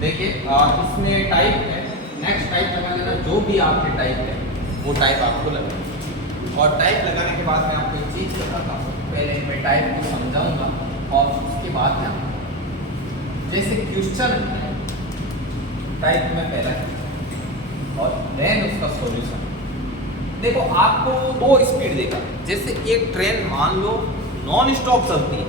देखिए इसमें टाइप है, नेक्स्ट टाइप लगा लेना, जो भी आपके टाइप है वो टाइप आपको लगाना। और टाइप लगाने के बाद मैं आपको एक चीज़ बताता हूँ, पहले मैं टाइप को समझाऊंगा और उसके बाद में जैसे क्वेश्चन है टाइप में पहला और देन उसका सॉल्यूशन। देखो आपको दो स्पीड देगा, जैसे एक ट्रेन मान लो नॉन स्टॉप चलती है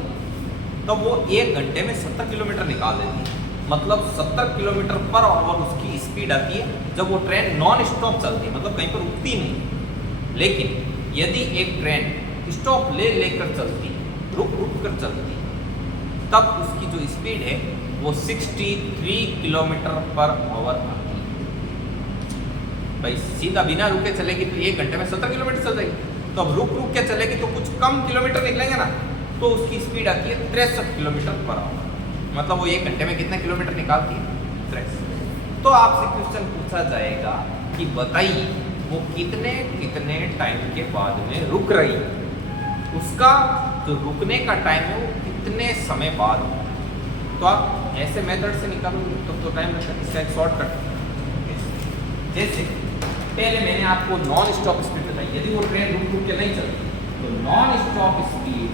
तब वो 1 घंटे में 70 किलोमीटर निकाल देती है, मतलब 70 किलोमीटर पर आवर उसकी स्पीड आती है जब वो ट्रेन नॉन स्टॉप चलती है, मतलब कहीं पर रुकती नहीं। लेकिन यदि एक ट्रेन स्टॉप ले लेकर चलती है, रुक रुक कर चलती है, तब उसकी जो स्पीड है वो 63 किलोमीटर पर आवर आती है। भाई सीधा बिना रुके चलेगी तो 1 घंटे में 70 किलोमीटर चल जाएगी, तो अब रुक रुक के चलेगी तो कुछ कम किलोमीटर निकलेंगे ना, तो उसकी स्पीड आती है 63 किलोमीटर पर आवर, मतलब वो 1 घंटे में कितने किलोमीटर निकालती है, 63। तो आपसे क्वेश्चन पूछा जाएगा कि बताइए वो कितने कितने टाइम के बाद में रुक रही है, उसका जो रुकने का टाइम है वो कितने समय बाद। तो आप ऐसे मेथड से निकालोगे तो टाइम लगता है। इसका एक शॉर्टकट, जैसे पहले मैंने आपको नॉन स्टॉप स्पीड बताई, यदि वो ट्रेन रुक रुक के नहीं चलती तो non stop speed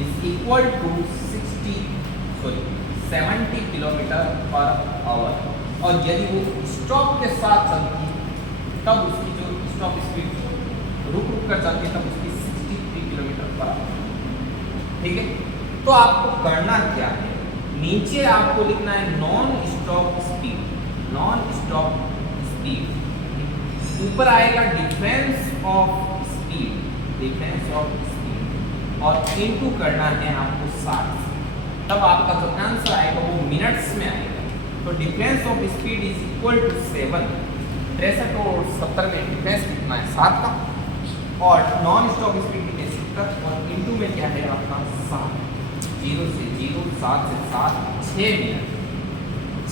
is equal to 70 kilometre per hour, और यदि वो स्टॉप के साथ चलती है तब उसकी जो स्टॉप स्पीड रुक रुक कर चलती है तब उसकी 63 किलोमीटर पर आवर। ठीक है, तो आपको करना क्या है, नीचे आपको लिखना है non stop speed, non stop speed, ऊपर आएगा difference of speed, difference of speed, और इनटू करना है आपको 60, तब आपका जो आंसर आएगा वो मिनट्स में आएगा। तो difference of speed is equal to 7, 63 और 70 में डिफरेंस कितना है 7 का, और नॉन स्टॉप स्पीड कितनी 70, और इनटू में क्या है आपका 7, 0 से 0, 7 से 7, 6 मिनट,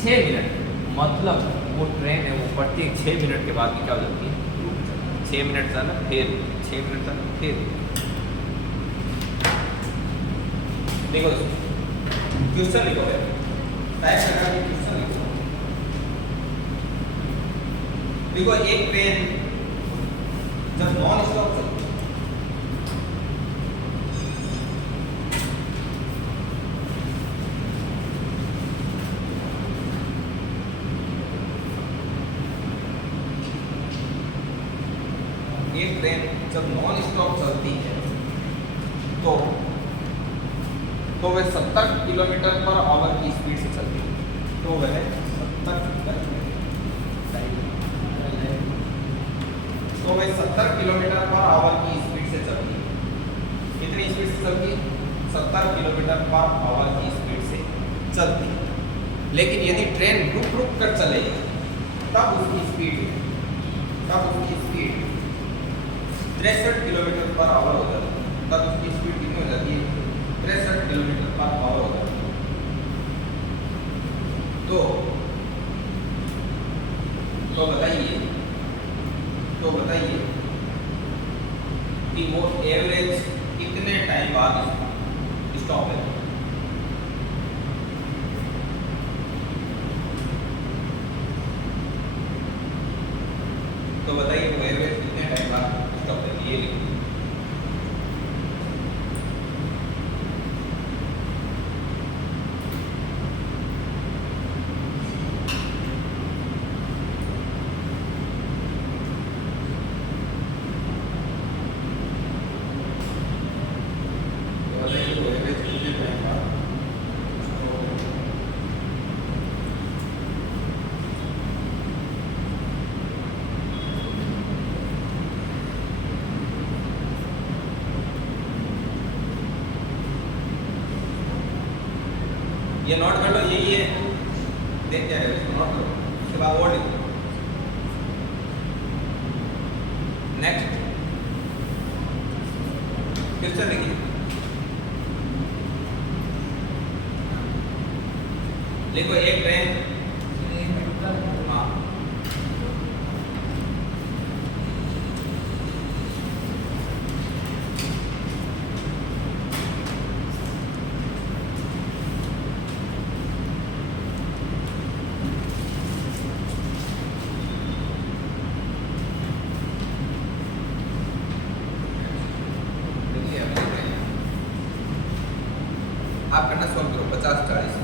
6 मिनट, मतलब वो ट्रेन है वो प्रत्येक 6 मिनट के बाद क्या हो जाती है, रुक जाती है। 6 मिनट चला फिर 6 मिनट चला फिर। देखो क्वेश्चन लिखो, टाइप करना है क्वेश्चन लिखो। देखो एक ट्रेन जब नॉन स्टॉप चलती है एक ट्रेन जब नॉन स्टॉप चलती है तो वह 70 किलोमीटर पर आवर की स्पीड से चलती है, तो वह 70 किलोमीटर पर आवर की स्पीड से चलती है। कितनी स्पीड से चलती है, 70 किलोमीटर पर आवर की स्पीड से चलती है। लेकिन यदि ट्रेन रुक रुक कर चलेगी तब उसकी स्पीड 63 किलोमीटर पर आवर हो जाती है, तब उसकी स्पीड कितनी हो जाती है, 63 किलोमीटर पर आवर हो जाती है। तो बताइए कि वो एवरेज कितने टाइम बाद स्टॉप है। तो बताइए वो एवरेज कितने टाइम बाद स्टॉप है, ये लिखिए। ये नोट कर लो, यही है, देख क्या है इसको नोट करो, उसके बाद और लिखो। नेक्स्ट क्वेश्चन लिखिए, लिखो एक ट्रेन, हाँ सॉल्व करो 50 40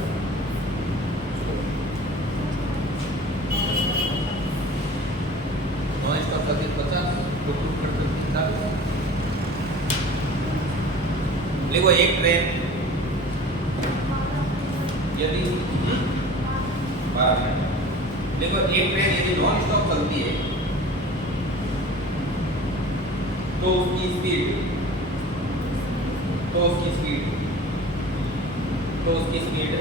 नॉन स्टॉप चलती है 50 देखो एक ट्रेन यदि 12 मिनट देखो एक ट्रेन यदि नॉन स्टॉप चलती है तो उसकी स्पीड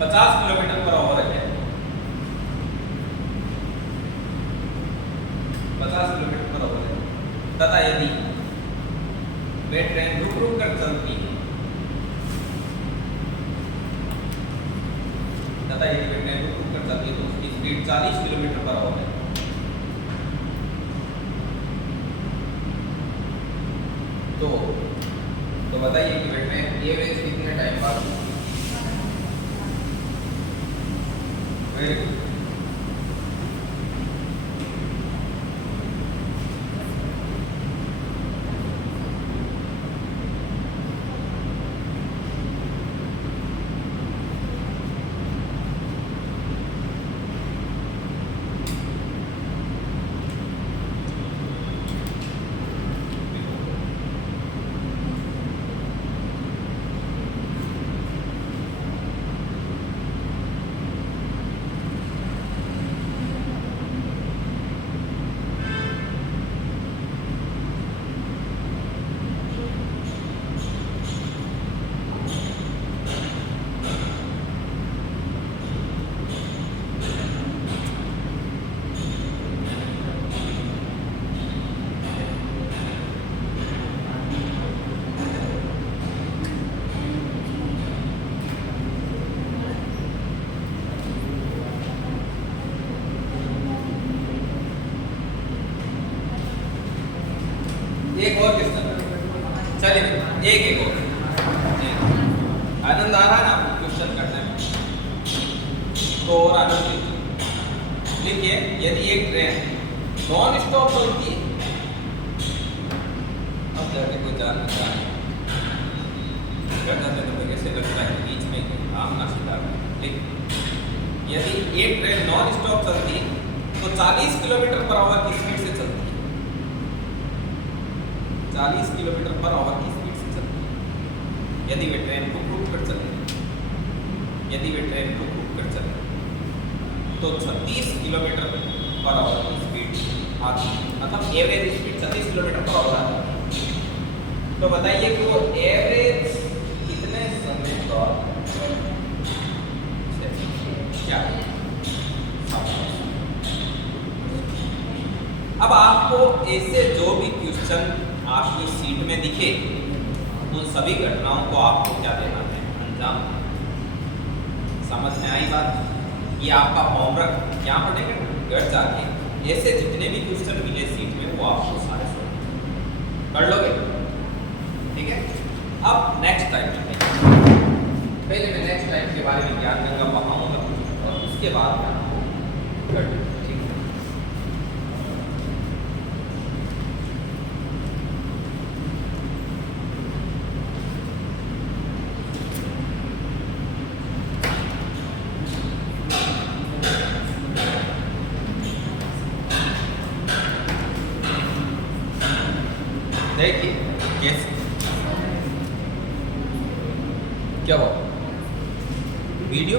50 किलोमीटर पर आवर है 50 किलोमीटर पर आवर है तथा यदि वे ट्रेन रुक कर चलती है तो उसकी स्पीड 40 किलोमीटर पर आवर है तो बताइए कि वे ट्रेन एवरेज कितने टाइम बाद वेरी गुड एक और क्वेश्चन चलिए एक और आनंद आ रहा है ना आपको क्वेश्चन करने में तो और आनंद लिखिए यदि एक ट्रेन नॉन स्टॉप चलती है अब जाके कोई जान तो कैसे लगता है बीच में आम ना सीधा लेकिन यदि एक ट्रेन नॉन स्टॉप चलती है तो 40 किलोमीटर पर आवर की स्पीड से चलती है 40 किलोमीटर पर आवर की स्पीड से चलती है यदि वे ट्रेन रुक कर चले तो 36 किलोमीटर पर आवर की स्पीड आती है मतलब average speed 36 kilometre per our आती है तो बताइए कि वो एवरेज कितने समय पर क्या अब आपको ऐसे जो भी क्वेश्चन आपकी सीट में दिखे उन सभी घटनाओं को आपको क्या देना है अंजाम समझ में आई बात ये आपका होमवर्क क्या पड़ेगा घर जाके ऐसे जितने भी क्वेश्चन मिले सीट में वो आपको सारे सॉल्व कर लोगे ठीक है अब नेक्स्ट टाइम पहले मैं नेक्स्ट टाइम के बारे में ज्ञान दूंगा पढ़ाऊंगा और उसके बाद मैं आपको कर दूंगा देखिए कैसे क्या हुआ वीडियो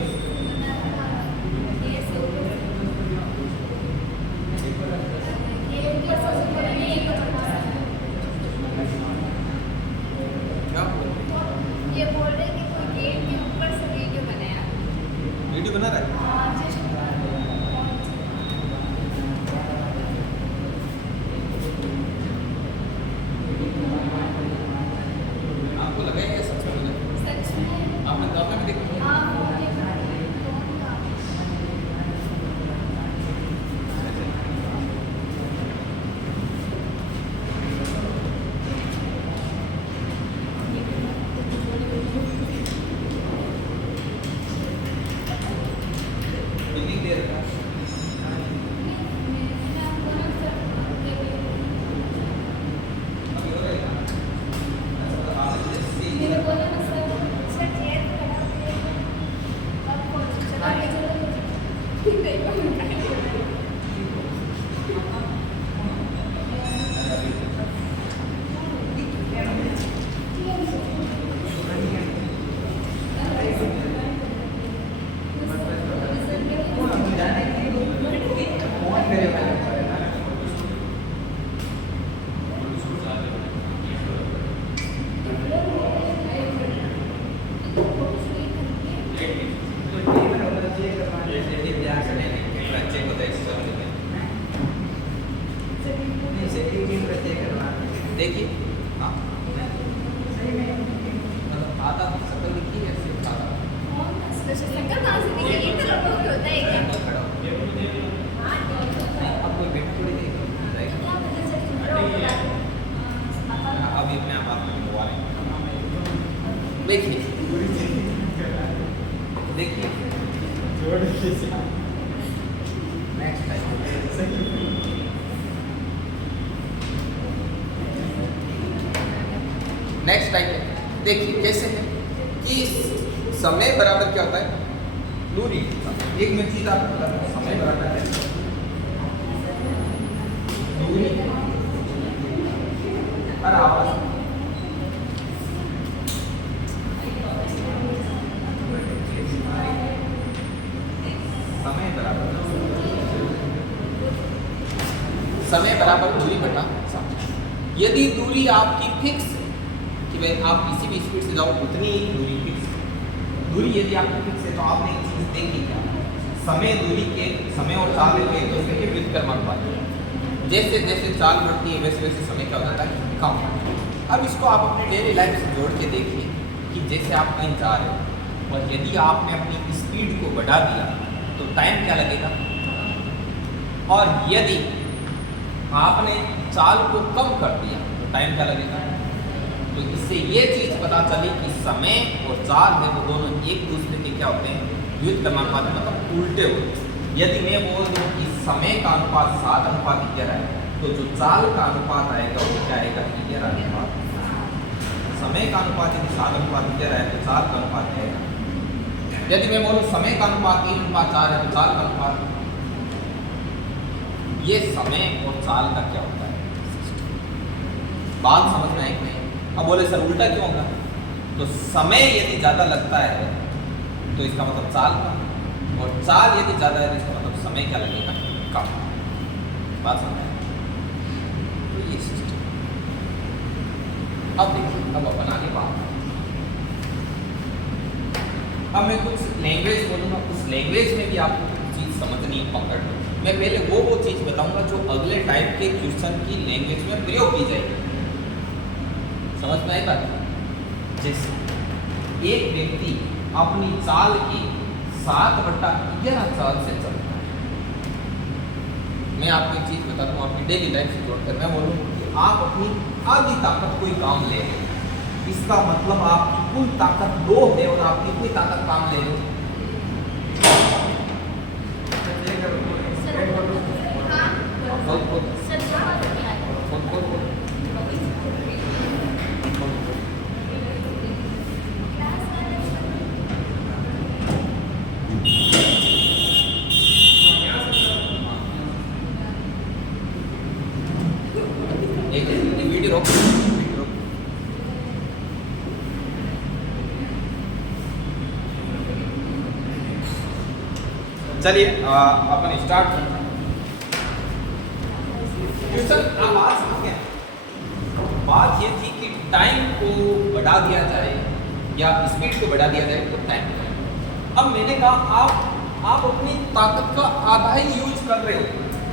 ये बोल रहे कि कोई गेट के ऊपर से वीडियो बनाया वीडियो बना रहा है आपको लगा है सच में सच में आपने भी देखा हाँ देखिए हाँ मतलब आधा शक्ल दिखी है सिर्फ आधा शक्ल कहाँ से दिखेगी? ये तो लंबा भी होता है क्या? खड़ा हो। अब कोई बैठ थोड़ी देर क्या पता चल रहा है? अभी अपने आप बात करने वाले हैं। देखिए देखिए नेक्स्ट टाइम नेक्स्ट टाइम देखिए कैसे है कि समय बराबर क्या होता है दूरी। एक में चीज आपको बता दूं, समय बराबर है दूरी और आपस में। समय बराबर दूरी बटा समय। यदि दूरी आपकी फिक्स कि भाई आप किसी भी स्पीड से जाओ उतनी ही दूरी फिक्स। दूरी यदि आपकी फिक्स है तो आपने एक चीज देखी क्या, समय दूरी के समय और चाल के एक दूसरे के व्युत्क्रमानुपात। जैसे जैसे चाल बढ़ती है वैसे वैसे समय क्या हो जाता है कम। अब इसको आप अपने डेली लाइफ से जोड़ के देखिए कि जैसे आप कहीं जा रहे हो और यदि आपने अपनी स्पीड को बढ़ा दिया तो टाइम क्या लगेगा, और यदि आपने चाल को कम कर दिया तो टाइम क्या लगेगा। तो इससे ये चीज पता चली कि समय और चाल है वो दोनों एक दूसरे के क्या होते हैं व्युत्क्रमानुपात, मतलब उल्टे होते हैं। यदि मैं बोल दूं कि समय का अनुपात 7:11 है तो जो चाल का अनुपात आएगा वो क्या आएगा 11:8। समय का अनुपात यदि 7:11 है तो चाल का अनुपात क्या आएगा। यदि मैं बोलूं समय का अनुपात 3:4 है तो चाल का अनुपात, ये समय और चाल का क्या होता है बात समझ में आई कि नहीं। अब बोले सर उल्टा क्यों होगा, तो समय यदि ज़्यादा लगता है तो इसका मतलब चाल का, और चाल यदि ज़्यादा है तो इसका मतलब समय क्या लगेगा कम। बात समझ में आई? तो ये सिस्टम। अब देखिए अब अपन आगे बात, अब मैं कुछ लैंग्वेज बोलूँगा, उस लैंग्वेज में भी आपको कुछ चीज़ समझनी है पकड़। मैं पहले वो चीज़ बताऊंगा जो अगले टाइप के क्वेश्चन की लैंग्वेज में प्रयोग की जाएगी। समझ में आई बात। जैसे एक व्यक्ति अपनी चाल की 7/11 चाल से चलता है। मैं आपको एक चीज़ बताता हूँ अपनी डेली लाइफ से जोड़कर। मैं बोलूँ कि आप अपनी आधी ताकत कोई काम ले रहे हो, इसका मतलब आपकी कुल ताकत 2 है और आप कितनी ताकत काम ले रहे हो। वीडियो रोक। चलिए अपन स्टार्ट करते हैं क्वेश्चन। आप बात समझ गए। बात ये थी कि टाइम को बढ़ा दिया जाए या स्पीड को बढ़ा दिया जाए तो टाइम। अब मैंने कहा आप अपनी ताकत का आधा ही यूज कर रहे हो,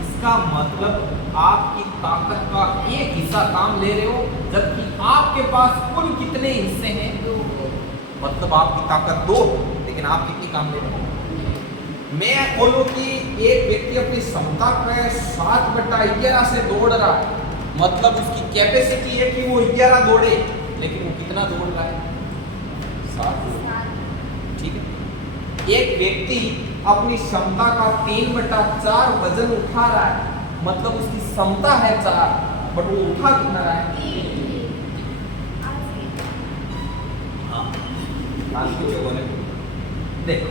इसका मतलब आपकी ताकत का एक हिस्सा काम ले रहे हो, जबकि आपके पास कुल कितने हिस्से हैं, मतलब आपकी ताकत 2 लेकिन आप कितनी काम ले रहे हो। मैं बोलूं कि एक व्यक्ति अपनी क्षमता पे 7/11 से दौड़ रहा है, मतलब उसकी कैपेसिटी है कि वो 11 दौड़े, लेकिन वो कितना दौड़ रहा है 7। ठीक है। एक व्यक्ति अपनी क्षमता का 3/4 वजन उठा रहा है, मतलब उसकी क्षमता है 4 बट वो उठा कितना रहा है। हाँ देखो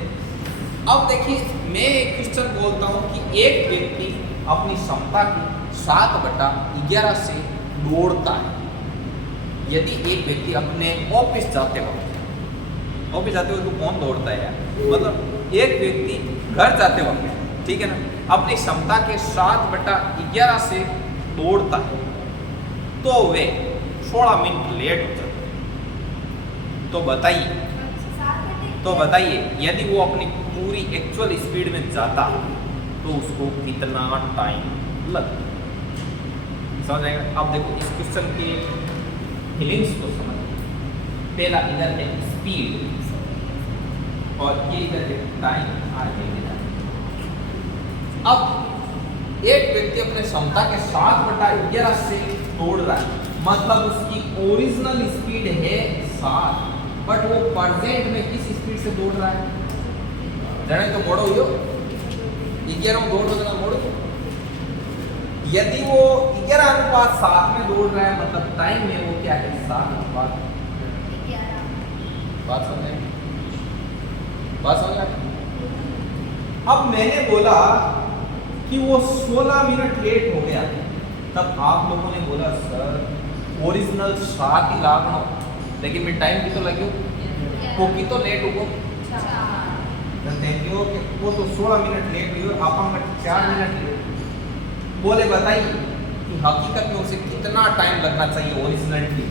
अब देखिए मैं एक क्वेश्चन बोलता हूँ कि एक व्यक्ति अपनी क्षमता की 7/11 से दौड़ता है। यदि एक व्यक्ति अपने ऑफिस जाते हुए तो कौन दौड़ता है यार, मतलब एक व्यक्ति घर जाते वक्त, ठीक है ना, अपनी क्षमता के 7/11 से दौड़ता है तो वे 16 मिनट लेट हो जाते हैं। तो बताइए यदि वो अपनी पूरी एक्चुअल स्पीड में जाता तो उसको कितना टाइम लगता। समझ आएगा। अब देखो इस क्वेश्चन के फीलिंग्स को समझ। पहला इधर है स्पीड और ये इधर है टाइम। अब एक व्यक्ति अपने क्षमता के 7/11 से दौड़ रहा है, मतलब उसकी ओरिजिनल स्पीड है 7, बट वो प्रेजेंट में किस स्पीड से दौड़ रहा है? जाने तो मोड़ो यो 11 दौड़ रहा है, मोड़ो। यदि वो 11:7 में दौड़ रहा है, मतलब टाइम में वो क्या है? 7:11। बात समझ आई? बात समझ आई? अब मैंने बोला कि वो 16 मिनट लेट हो गया, तब आप लोगों ने बोला सर ओरिजिनल 7 ही लागनो, लेकिन मैं टाइम की तो लगी को की तो लेट हो देखियो कि वो तो 16 मिनट लेट हुई और आप 4 मिनट लेट। बोले बताइए कि हकीकत में उसे कितना टाइम लगना चाहिए ओरिजिनलिटी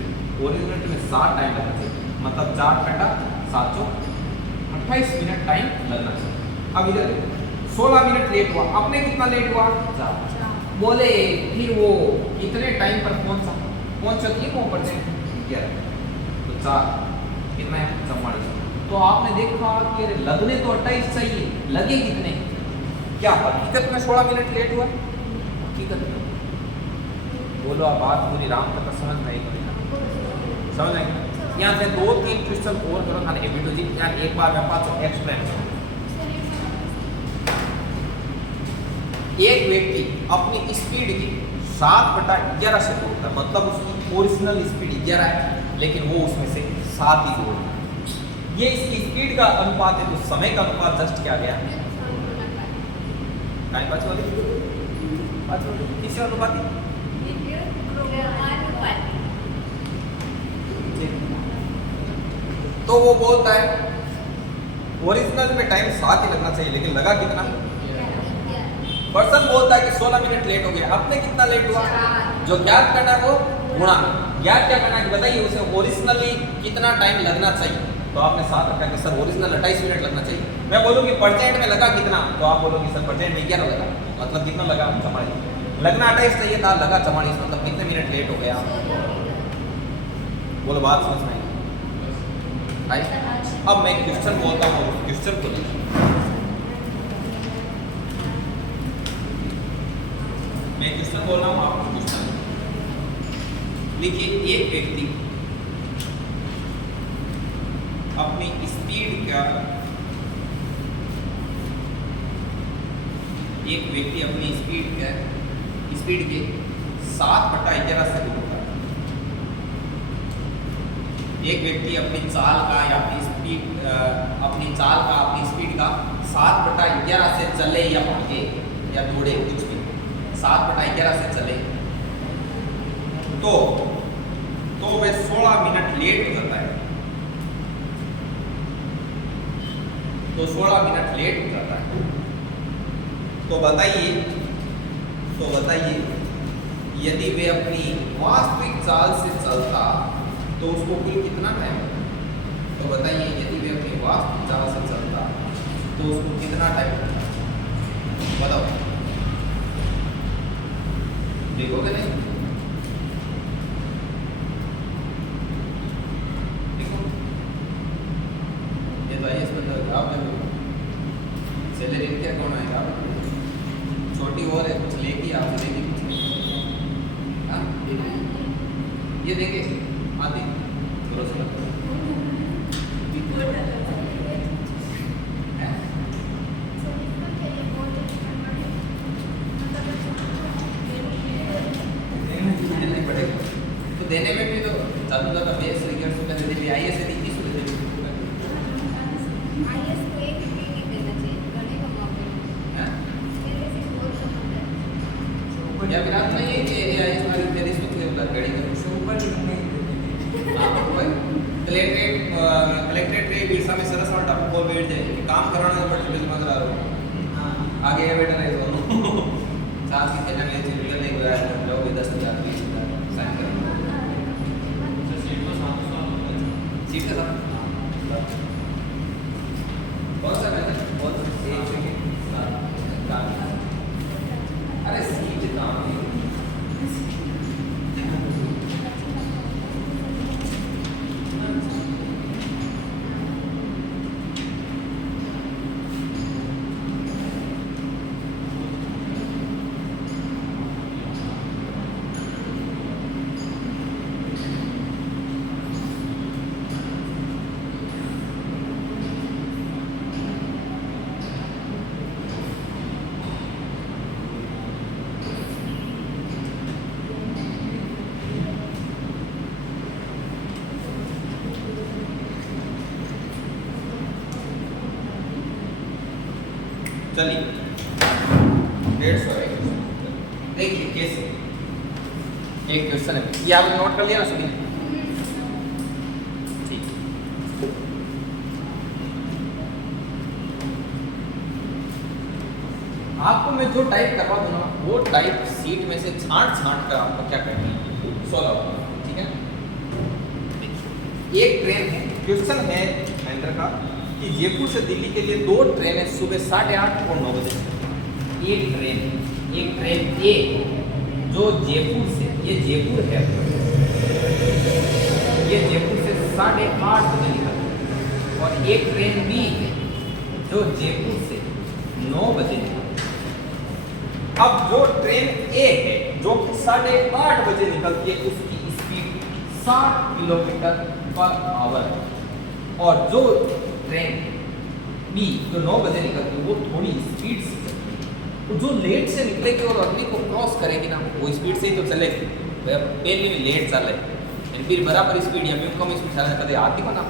में 7 टाइम लगना चाहिए, मतलब 4 घंटा 7 28 मिनट टाइम लगना चाहिए। अब इधर 16 मिनट लेट हुआ, अपने कितना लेट हुआ? 4। बोले फिर वो कितने टाइम पर पहुंचा 3% 11 तो 4 कितना है? 44। तो आपने देखा कि अरे लगने तो 28 चाहिए, लगे कितने? क्या हकीकत में 16 मिनट लेट हुआ? हकीकत में बोलो आप बात पूरी राम तक समझ नहीं समझ नहीं। यहाँ से 2-3 क्वेश्चन और करो ना एबिटो जी, यहाँ एक बार मैं पास एक्सप्लेन करूँ। एक व्यक्ति अपनी स्पीड की 7/11 से दौड़ता है, मतलब उसकी ओरिजिनल स्पीड 11 है, लेकिन वो उसमें से 7 ही दौड़ रहा है। ये इसकी स्पीड का अनुपात है, तो समय का अनुपात जस्ट क्या गया? टाइम पास वाली किसी अनुपात तो वो बोलता है ओरिजिनल में टाइम 7 ही लगना चाहिए, लेकिन लगा कितना? पर्सन बोलता है कि 16 मिनट लेट हो गया, अपने कितना लेट हुआ? जो ज्ञात करना है वो गुणा में। ज्ञात क्या करना है बताइए, उसे ओरिजिनली कितना टाइम लगना चाहिए? तो आपने 7 रखा कि सर ओरिजिनल 28 मिनट लगना चाहिए। मैं बोलूँगी प्रेजेंट में लगा कितना, तो आप बोलोगे सर प्रेजेंट में 11 लगा, मतलब कितना लगा? 44। लगना 28 चाहिए था, लगा 44, मतलब कितने मिनट लेट हो गया? बोलो बात समझ में आई? अब मैं क्वेश्चन बोलता हूँ, क्वेश्चन को देखिए। मैं क्वेश्चन बोल रहा हूँ, आपको क्वेश्चन देखिए। एक व्यक्ति अपनी स्पीड के 7/11 से दौड़ता है। एक व्यक्ति अपनी चाल का या अपनी स्पीड का 7/11 से चले या भागे या दौड़े, कुछ भी 7/11 से चले तो वह 16 मिनट लेट हो जाता है। तो 16 मिनट लेट हो जाता है। तो बताइए यदि वे अपनी वास्तविक चाल से चलता तो उसको कुल कितना टाइम लगता? तो बताइए यदि वे अपनी वास्तविक चाल से चलता तो उसको कितना टाइम लगता? बताओ, देखोगे नहीं? देखो ये तो आईएएस बंदा आप देखो सैलरी क्या कौन आएगा? छोटी और है, कुछ लेगी आप देगी कुछ नहीं। हाँ ये देंगे आते भरोसा लगता है। तो देने में भी तो ज़्यादा बेस लेकर सुविधा दे दी आईएएस से 21 सुविधा दे दी। आईएएस को एक भी नहीं देना चाहिए, करने का मौका हैं? मेरे से बहुत समझ या फिर आप नहीं है कि आईएएस वाली तेरी सोच के मतलब गाड़ी का कुछ ऊपर नहीं कलेक्ट्रेट रे बिरसा में सरस और टप को बैठ जाए काम कराना है, बट बिल मत रहा आगे है बेटा नहीं दोनों साथ कितने लगे चिल्ला नहीं हुआ है लोग 10,000 20,000 साइन करेंगे सीट का साथ कौन सा मैंने कौन सा एक सेकंड अरे सीट काम चलिए 150 है। देखिए कैसे एक क्वेश्चन है, ये आपने नोट कर लिया ना सभी ने? ठीक। आपको मैं जो टाइप करवा दूँ ना वो टाइप सीट में से छांट कर आपको क्या करनी है, सॉल्व करना है, ठीक है। एक ट्रेन है, क्वेश्चन है महेंद्र का कि जयपुर से दिल्ली के लिए 2 ट्रेनें सुबह 8:30 और 9 बजे चलती हैं। एक ट्रेन ए जो जयपुर से, ये जयपुर है, ये जयपुर से 8:30 बजे निकलती है, और एक ट्रेन बी है जो जयपुर से 9 बजे निकलती है। अब जो ट्रेन ए है जो कि 8:30 बजे निकलती है उसकी स्पीड 60 किलोमीटर पर आवर है, और जो ट्रेन बी जो 9 बजे निकलती है वो थोड़ी स्पीड से चलती है। तो जो लेट से निकलेगी और अगली को क्रॉस करेगी ना वो स्पीड से ही तो चलेगी, पहले भी लेट चले फिर बराबर स्पीड या कम स्पीड चलने कदे आती हो ना।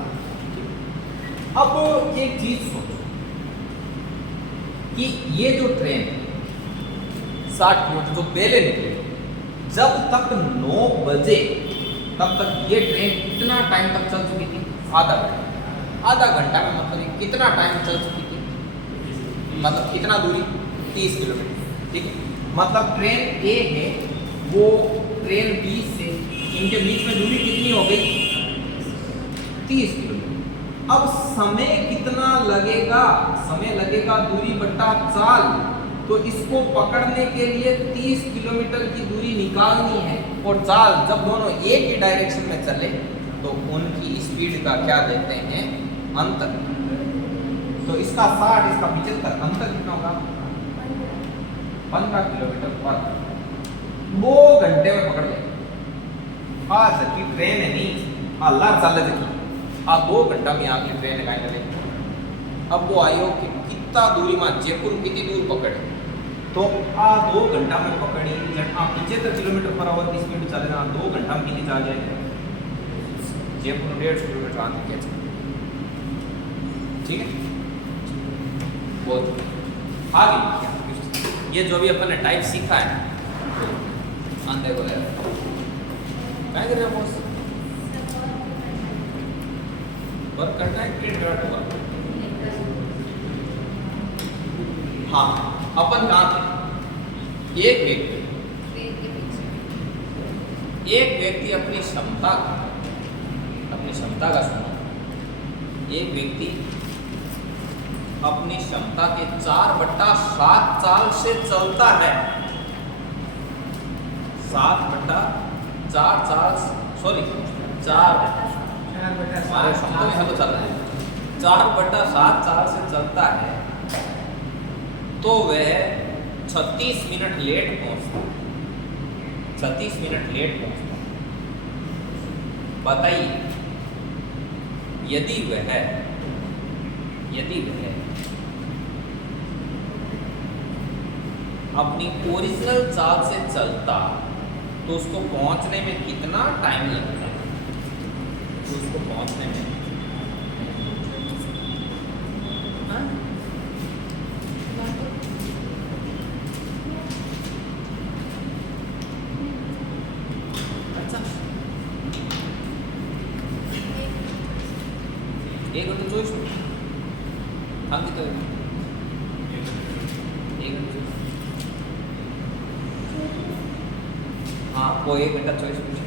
अब एक चीज सोचो कि ये जो ट्रेन 60 किलोमीटर जो पहले निकली, जब तक 9 बजे तब तक ये ट्रेन कितना टाइम तक चल चुकी थी? आधा घंटा। आधा घंटा में मतलब कितना टाइम चल चुकी थी? मतलब कितना दूरी? 30 किलोमीटर, ठीक है। मतलब ट्रेन ए है वो ट्रेन बी से इनके बीच में दूरी कितनी हो गई? 30 किलोमीटर। अब समय कितना लगेगा? समय लगेगा दूरी बट्टा चाल। तो इसको पकड़ने के लिए 30 किलोमीटर की दूरी निकालनी है, और चाल जब दोनों एक ही डायरेक्शन में चले तो उनकी स्पीड का क्या देते हैं? अंतर। तो इसका 60 इसका 75, अंतर कितना होगा? 15 किलोमीटर पर 2 घंटे में पकड़ ले। आज की ट्रेन है नहीं अल्लाह चल देखी 2 घंटा में आपकी ट्रेन लगाए चले। अब वो आयो कि कितना दूरी में जयपुर कितनी दूर पकड़े, तो 2 घंटा में पकड़ी जब आप 75 किलोमीटर पर आवर की स्पीड चले ना 2 घंटा में कितनी जा जाएगी? जयपुर 150 किलोमीटर आने के, ठीक है। बहुत आगे ये जो भी अपन ने टाइप सीखा है आंधे को ले क्या कर रहे हो बॉस? वर्क करना है कि डॉट वर्क? हाँ, अपन कहाँ थे? एक व्यक्ति अपनी क्षमता का सुनो। एक व्यक्ति अपनी क्षमता के 4/7 चाल से चलता है। 7/4 चाल, सॉरी 4 हमारे शब्दों में तो चल रहा है 4/7 चाल से चलता है, तो वह 36 मिनट लेट पहुंचता। 36 मिनट लेट पहुंचता। बताइए यदि वह अपनी ओरिजिनल चाल से चलता तो उसको पहुंचने में कितना टाइम लगता है? तो उसको पहुंचने में अच्छा 1 घंटा 24 मिनट हम कितना 1 घंटा हाँ वो 1 घंटा 24 मिनट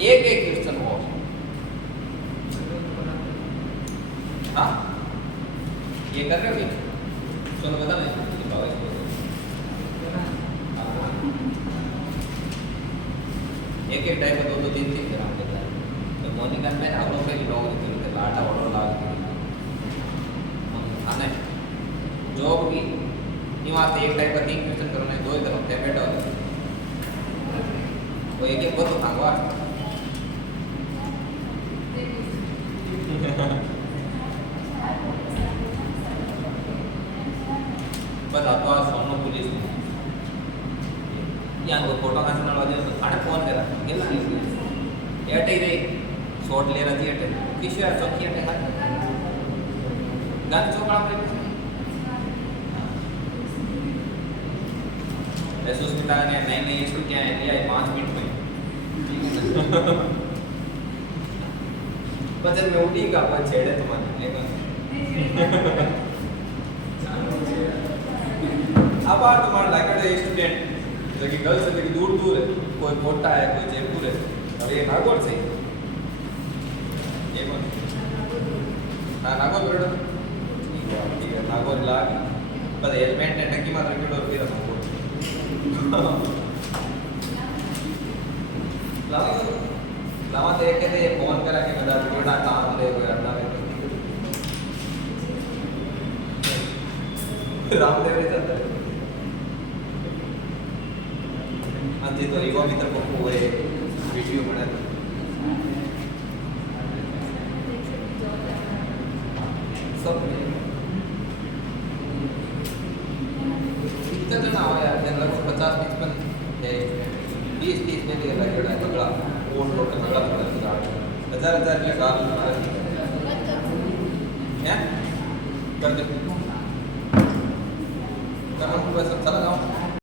एक क्वेश्चन हो। हाँ ये कर रहे हो क्या? सुनो बता नहीं एक टाइप का 2-3 ग्राम देता है तो मोनिका में हम लोग पहले लोग देते लाटा ऑर्डर ला आने जॉब की वहाँ से एक टाइप का 3 क्वेश्चन करना है 2 ही तरफ टैबलेट और वो एक बहुत खांगवा बता तो आज सोनो पुलिस यहाँ को फोटो खांचना वाले तो खाने फोन करा गेला एटे रे शॉर्ट ले रही है टिश्यू है चौकी है गाने चौकड़ा पे ऐसे उसमें ने नई नई इसको क्या है लिया 5 मिनट में बचन में उठी का पर छेड़े तुम्हारे लेकिन अब आप तुम्हारा लगा है स्टूडेंट जो कि गर्ल्स से भी दूर दूर है कोई कोटा है कोई जयपुर है और ये नागौर से ये कौन हाँ नागौर बड़ा ठीक है नागौर लाग बस हेलमेट ने टंकी मात्र के डोर फिर हमको लावा देख के ये फोन करा के बता थोड़ा काम ले कोई अड्डा में रामदेव ने चलता है अंते तो रिवो भी तक पूरे वीडियो बना सब कितना हो यार लगभग 50-55 है 20-30 में भी लगेगा तगड़ा और टोटल तगड़ा हजार के गाल हैं कर दे हम सब चला जाओ